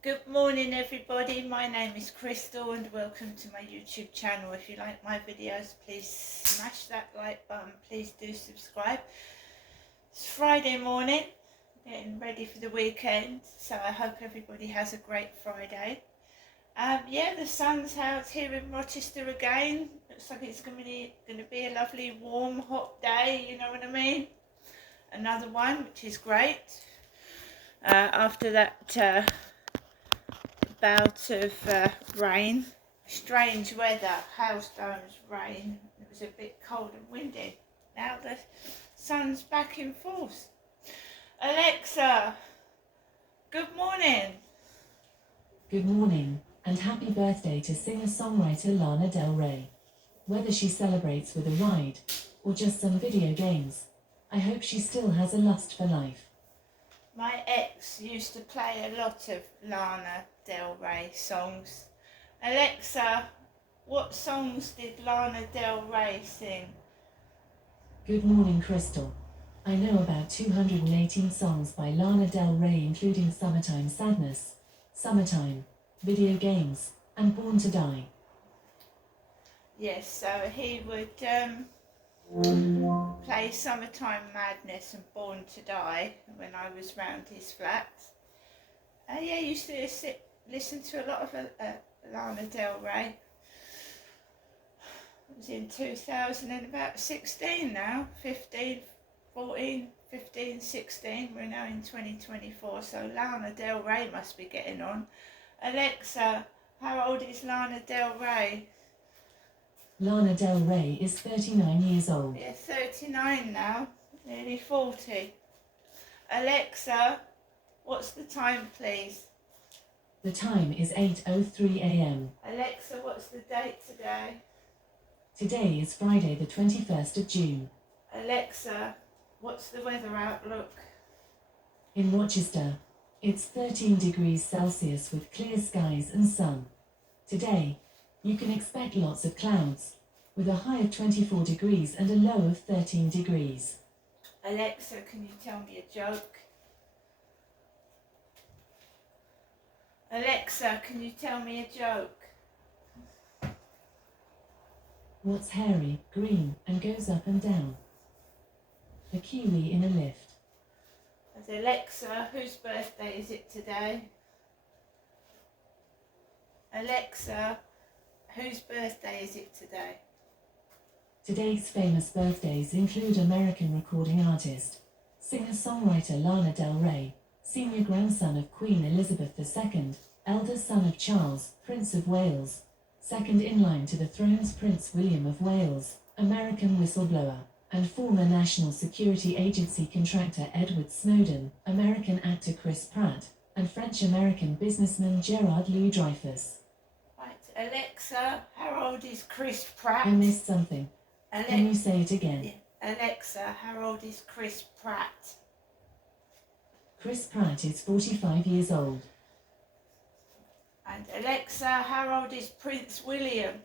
Good morning everybody, my name is Crystal and welcome to my YouTube channel. If you like my videos, please smash that like button, please do subscribe. It's Friday morning, getting ready for the weekend, so I hope everybody has a great Friday. Yeah, the sun's out here in Rochester again. Looks like it's going to be a lovely warm hot day, you know what I mean? Another one, which is great. After that bout of rain, strange weather, hailstones, rain. It was a bit cold and windy. Now the sun's back in force. Alexa, good morning. Good morning, and happy birthday to singer-songwriter Lana Del Rey. Whether she celebrates with a ride, or just some video games, I hope she still has a lust for life. My ex used to play a lot of Lana Del Rey songs. Alexa, what songs did Lana Del Rey sing? Good morning, Crystal. I know about 218 songs by Lana Del Rey, including Summertime Sadness, Summertime, Video Games, and Born to Die. Yes, so he would play Summertime Madness and Born to Die when I was round his flat. Yeah, I used to listen to a lot of Lana Del Rey. It was in 2000 and about 16 now, 15, 14, 15, 16. We're now in 2024, so Lana Del Rey must be getting on. Alexa, how old is Lana Del Rey? Lana Del Rey is 39 years old. Yeah, 39 now, nearly 40. Alexa, what's the time, please? The time is 8:03 a.m. Alexa, what's the date today? Today is Friday, the 21st of June. Alexa, what's the weather outlook? In Rochester, it's 13 degrees Celsius with clear skies and sun. Today, you can expect lots of clouds, with a high of 24 degrees and a low of 13 degrees. Alexa, can you tell me a joke? Alexa, can you tell me a joke? What's hairy, green, and goes up and down? A kiwi in a lift. Alexa, whose birthday is it today? Alexa, whose birthday is it today? Today's famous birthdays include American recording artist, singer-songwriter Lana Del Rey, senior grandson of Queen Elizabeth II, eldest son of Charles, Prince of Wales, second in line to the throne's Prince William of Wales, American whistleblower, and former National Security Agency contractor Edward Snowden, American actor Chris Pratt, and French-American businessman Gerard Louis Dreyfus. Right, Alexa, how old is Chris Pratt? I missed something. Can you say it again? Yeah. Alexa, how old is Chris Pratt? Chris Pratt is 45 years old. And Alexa, how old is Prince William?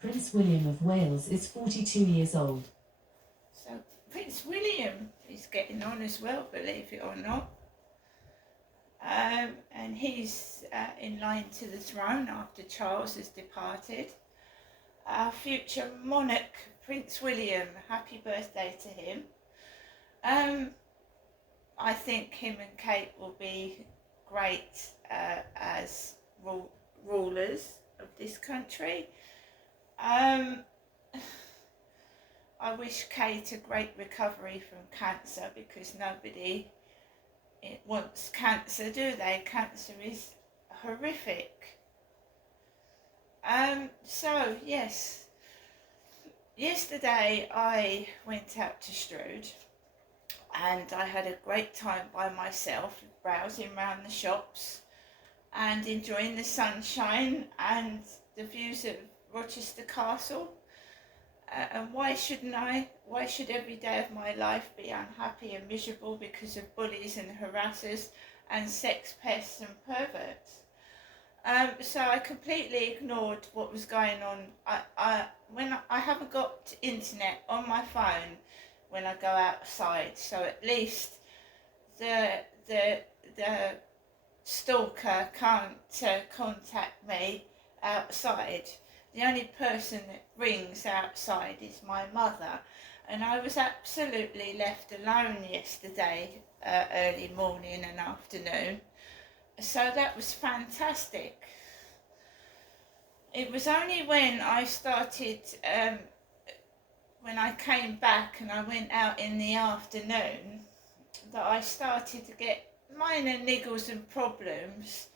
Prince William of Wales is 42 years old. So Prince William is getting on as well, believe it or not. And he's in line to the throne after Charles has departed. Our future monarch, Prince William, happy birthday to him. I think him and Kate will be great as rulers of this country. I wish Kate a great recovery from cancer, because nobody wants cancer, do they? Cancer is horrific. So yes, yesterday I went out to Strood and I had a great time by myself, browsing around the shops and enjoying the sunshine and the views of Rochester Castle. And why shouldn't I? Why should every day of my life be unhappy and miserable because of bullies and harassers and sex pests and perverts? So I completely ignored what was going on. When I haven't got internet on my phone when I go outside, so at least the stalker can't contact me outside. The only person that rings outside is my mother, and I was absolutely left alone yesterday, early morning and afternoon. So that was fantastic. It was only when I started, when I came back and I went out in the afternoon, that I started to get minor niggles and problems.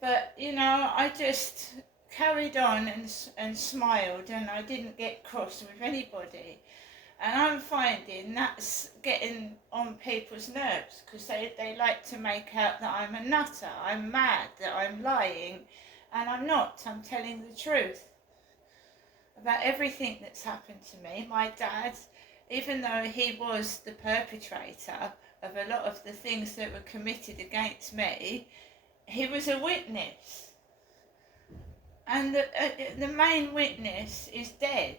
But, you know, I just carried on and smiled, and I didn't get cross with anybody. And I'm finding that's getting on people's nerves, because they like to make out that I'm a nutter, I'm mad, that I'm lying, and I'm not. I'm telling the truth about everything that's happened to me. My dad, even though he was the perpetrator of a lot of the things that were committed against me, he was a witness. And the main witness is dead,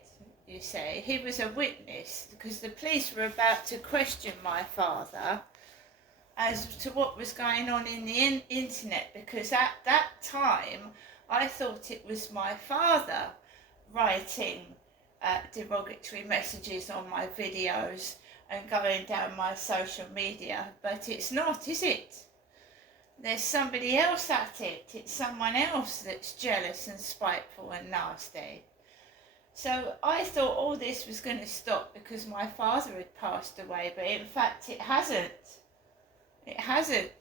you see. He was a witness because the police were about to question my father as to what was going on in the internet, because at that time I thought it was my father writing derogatory messages on my videos and going down my social media, but it's not, is it? There's somebody else at it. It's someone else that's jealous and spiteful and nasty. So I thought all this was going to stop because my father had passed away, but in fact it hasn't. It hasn't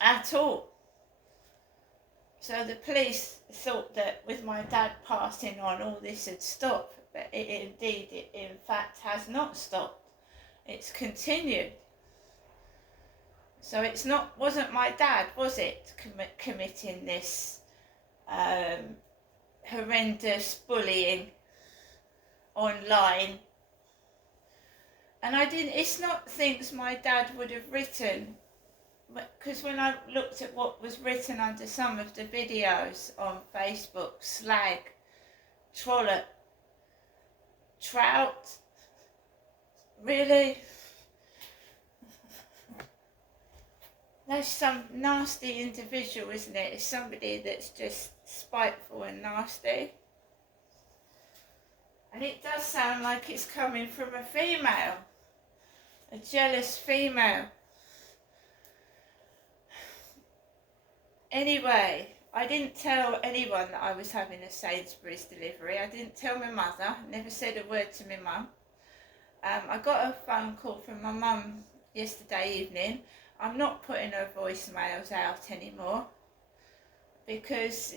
at all. So the police thought that with my dad passing on, all this had stopped, but it in fact has not stopped. It's continued. So it's not, wasn't my dad, was it, committing this horrendous bullying online? And it's not things my dad would have written, because when I looked at what was written under some of the videos on Facebook, slag, trollop, trout, really? That's some nasty individual, isn't it? It's somebody that's just spiteful and nasty. And it does sound like it's coming from a female, a jealous female. Anyway, I didn't tell anyone that I was having a Sainsbury's delivery. I didn't tell my mother, never said a word to my mum. I got a phone call from my mum yesterday evening. I'm not putting her voicemails out anymore because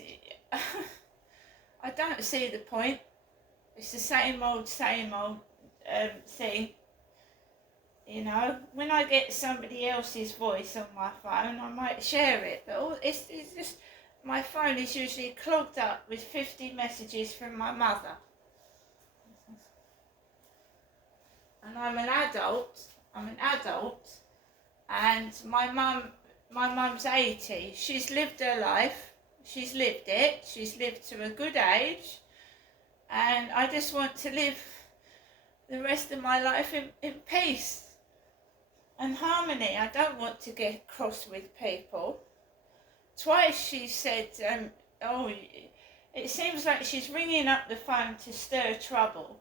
I don't see the point. It's the same old thing. You know, when I get somebody else's voice on my phone, I might share it, but it's just, my phone is usually clogged up with 50 messages from my mother. And I'm an adult, and my mum's 80. She's lived her life, she's lived it, she's lived to a good age, and I just want to live the rest of my life in peace and harmony. I don't want to get cross with people. Twice she said, oh, it seems like she's ringing up the phone to stir trouble,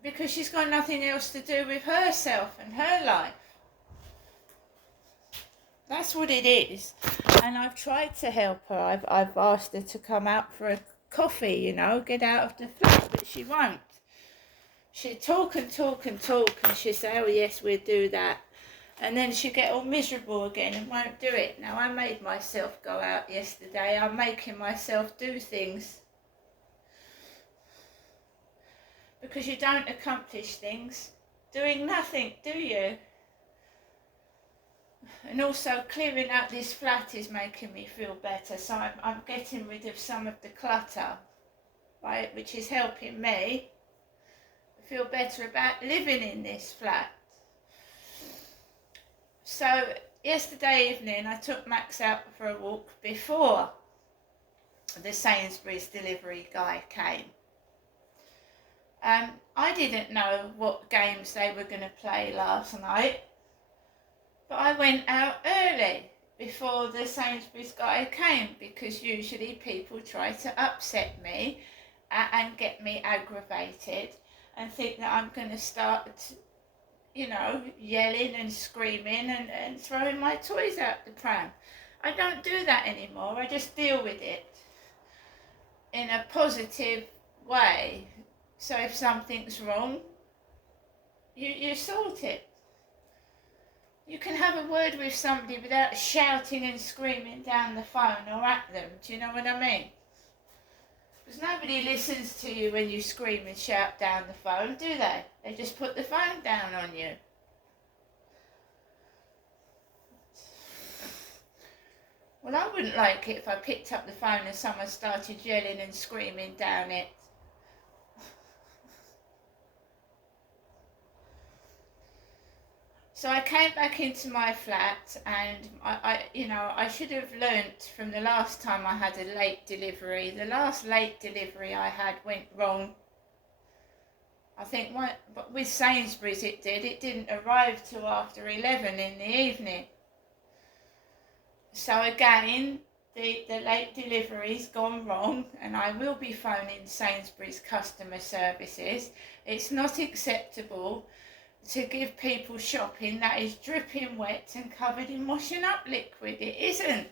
because she's got nothing else to do with herself and her life. That's what it is. And I've tried to help her. I've asked her to come out for a coffee, you know, get out of the flat, but she won't. She'd talk and she'd say, oh yes, we'll do that. And then she'd get all miserable again and won't do it. Now, I made myself go out yesterday. I'm making myself do things. Because you don't accomplish things doing nothing, do you? And also clearing out this flat is making me feel better, so I'm getting rid of some of the clutter, right, which is helping me feel better about living in this flat. So yesterday evening I took Max out for a walk before the Sainsbury's delivery guy came. I didn't know what games they were going to play last night, But I went out early before the Sainsbury's guy came, because usually people try to upset me and get me aggravated and think that I'm going to start, yelling and screaming and throwing my toys out the pram. I don't do that anymore. I just deal with it in a positive way. So if something's wrong, you sort it. You can have a word with somebody without shouting and screaming down the phone or at them. Do you know what I mean? Because nobody listens to you when you scream and shout down the phone, do they? They just put the phone down on you. Well, I wouldn't like it if I picked up the phone and someone started yelling and screaming down it. So I came back into my flat, and I should have learnt from the last time I had a late delivery. The last late delivery I had went wrong. I think but with Sainsbury's it did. It didn't arrive till after 11 in the evening. So again, the late delivery's gone wrong, and I will be phoning Sainsbury's customer services. It's not acceptable to give people shopping that is dripping wet and covered in washing up liquid. It isn't.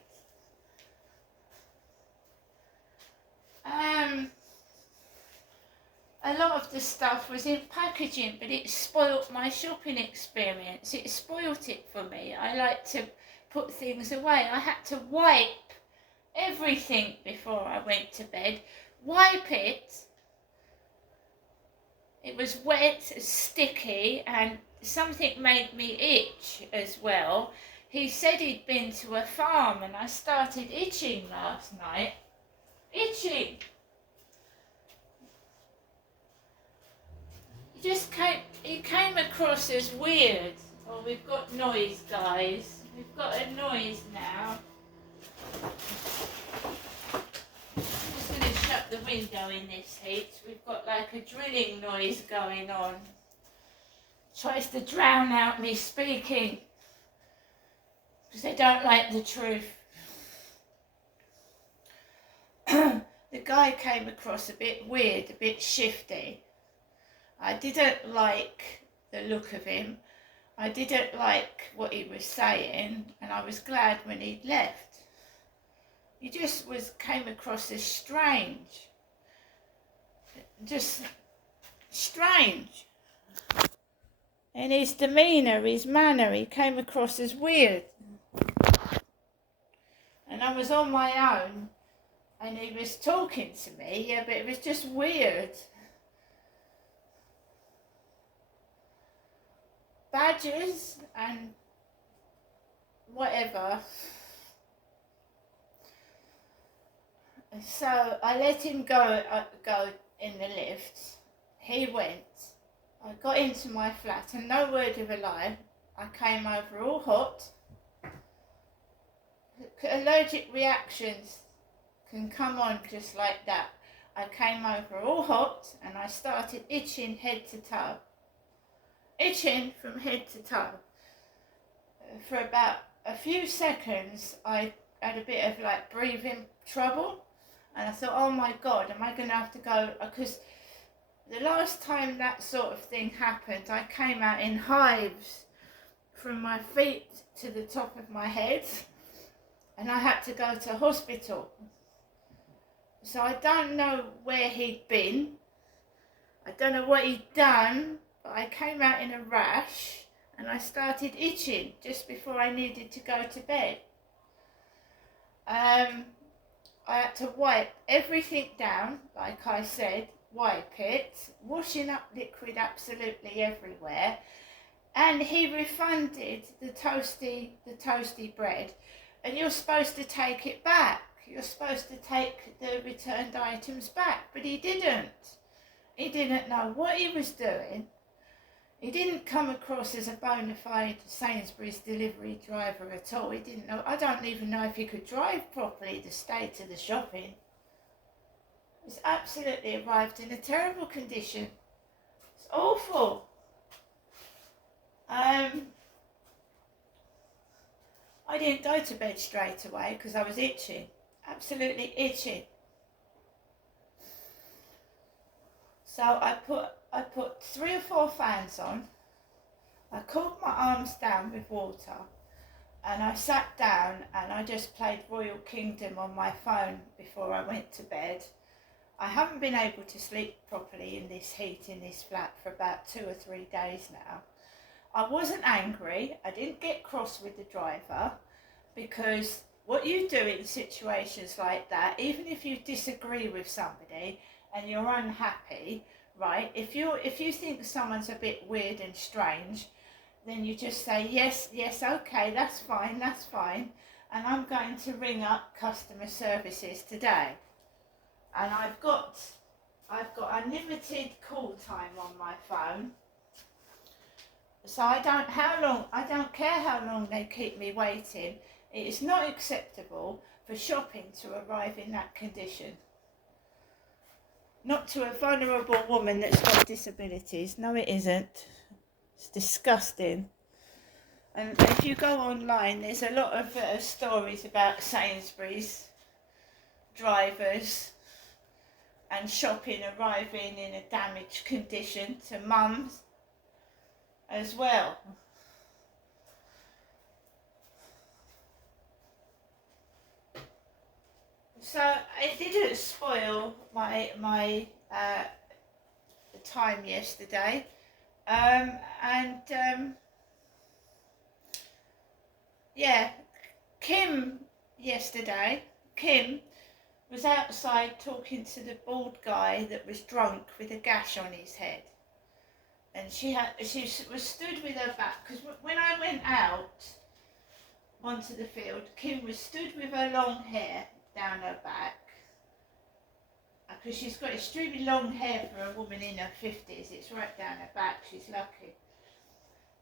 A lot of the stuff was in packaging, but it spoilt my shopping experience. It spoilt it for me. I like to put things away. I had to wipe everything before I went to bed. Wipe it. It was wet, sticky, and something made me itch as well. He said he'd been to a farm, and I started itching last night. Itching. He came across as weird. Oh, we've got noise, guys. We've got a noise now. Shut the window in this heat. We've got like a drilling noise going on. Tries to drown out me speaking because they don't like the truth. The guy came across a bit weird, a bit shifty. I didn't like the look of him. I didn't like what he was saying, and I was glad when he'd left. He just came across as strange. Just strange. And his demeanour, his manner, he came across as weird. And I was on my own, and he was talking to me, yeah, but it was just weird. Badgers and whatever. So I let him go in the lift. He went. I got into my flat, and no word of a lie, I came over all hot. Allergic reactions can come on just like that. I came over all hot, and I started itching head to toe. Itching from head to toe. For about a few seconds, I had a bit of like breathing trouble. And I thought, oh my God, am I going to have to go? Because the last time that sort of thing happened, I came out in hives from my feet to the top of my head. And I had to go to hospital. So I don't know where he'd been. I don't know what he'd done. But I came out in a rash. And I started itching just before I needed to go to bed. I had to wipe everything down, like I said, wipe it, washing up liquid absolutely everywhere, and he refunded the toasty bread, and you're supposed to take it back. You're supposed to take the returned items back, but he didn't. He didn't know what he was doing. He didn't come across as a bona fide Sainsbury's delivery driver at all. He didn't know. I don't even know if he could drive properly to stay to the shopping. It's absolutely arrived in a terrible condition. It's awful. I didn't go to bed straight away because I was itching, absolutely itching. So I put 3 or 4 fans on. I cooled my arms down with water, and I sat down and I just played Royal Kingdom on my phone before I went to bed. I haven't been able to sleep properly in this heat in this flat for about 2 or 3 days now. I wasn't angry, I didn't get cross with the driver, because what you do in situations like that, even if you disagree with somebody and you're unhappy, right, if you think someone's a bit weird and strange, then you just say, yes, okay, that's fine, and I'm going to ring up customer services today. And I've got unlimited call time on my phone, so I don't care how long they keep me waiting. It is not acceptable for shopping to arrive in that condition. Not to a vulnerable woman that's got disabilities. No, it isn't. It's disgusting. And if you go online, there's a lot of stories about Sainsbury's drivers and shopping arriving in a damaged condition to mums as well. So it didn't spoil my time yesterday, yeah, Kim was outside talking to the bald guy that was drunk with a gash on his head, and she was stood with her back, because when I went out onto the field, Kim was stood with her long hair down her back, because she's got extremely long hair for a woman in her 50s. It's right down her back, she's lucky.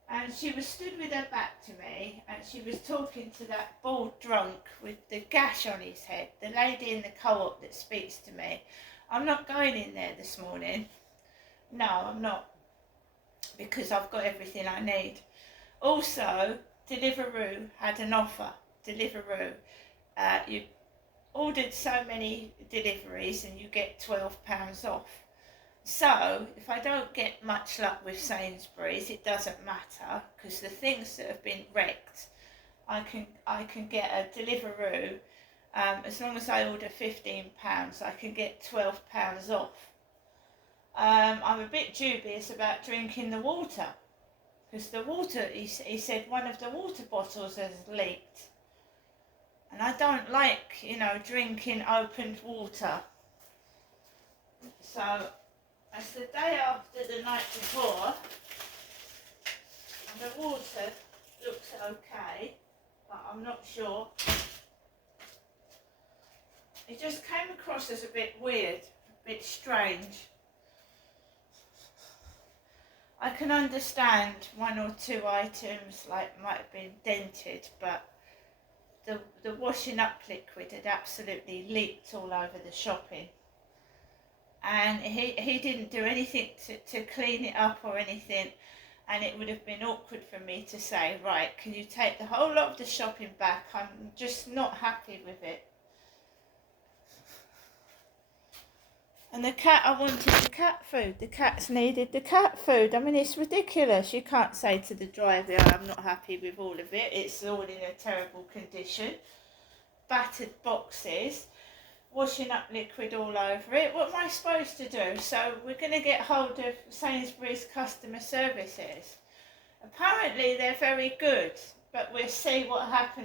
And she was stood with her back to me, and she was talking to that bald drunk with the gash on his head, the lady in the co-op that speaks to me. I'm not going in there this morning. No, I'm not, because I've got everything I need. Also, Deliveroo had an offer. Deliveroo, you ordered so many deliveries and you get £12 off. So if I don't get much luck with Sainsbury's, it doesn't matter, because the things that have been wrecked, I can get a Deliveroo. As long as I order £15, I can get £12 off. I'm a bit dubious about drinking the water, because the water, he said one of the water bottles has leaked. And I don't like, drinking opened water. So, it's the day after the night before, and the water looks okay, but I'm not sure. It just came across as a bit weird, a bit strange. I can understand 1 or 2 items might have been dented, but the washing up liquid had absolutely leaked all over the shopping, and he didn't do anything to clean it up or anything, and it would have been awkward for me to say, right, can you take the whole lot of the shopping back? I'm just not happy with it. And the cat, I wanted the cat food. The cats needed the cat food. I mean, it's ridiculous. You can't say to the driver, I'm not happy with all of it. It's all in a terrible condition. Battered boxes, washing up liquid all over it. What am I supposed to do? So we're going to get hold of Sainsbury's customer services. Apparently they're very good, but we'll see what happens.